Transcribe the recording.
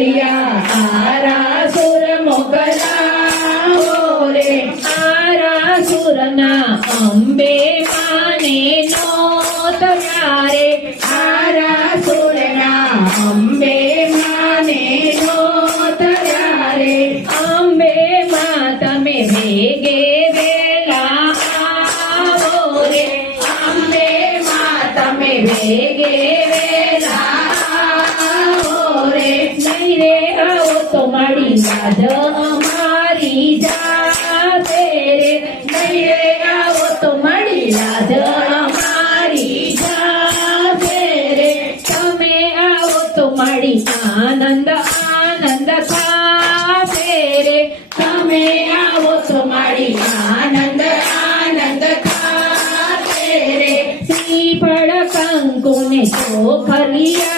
મોકલ્યા આરાસુર મોકલાવો રે આરાસુરના અંબે માને નોતર્યા રે આરાસુરના અંબે માને નોતર્યા રે અંબે માં તમે વેગે વેલા આવો રે અંબે માં તમે વેગે વેલા આવો રે નહીં રે આવો તો મારી લાજ અમારી જાતે રે નહીં રે આવો તો મારી લાજ અમારી જાતે રે તમે આવો તો મારી આનંદ આનંદ થાશે રે તમે આવો તો મારી આનંદ આનંદ થાશે રે શ્રીફળ કંકુ ને ચોખલિયા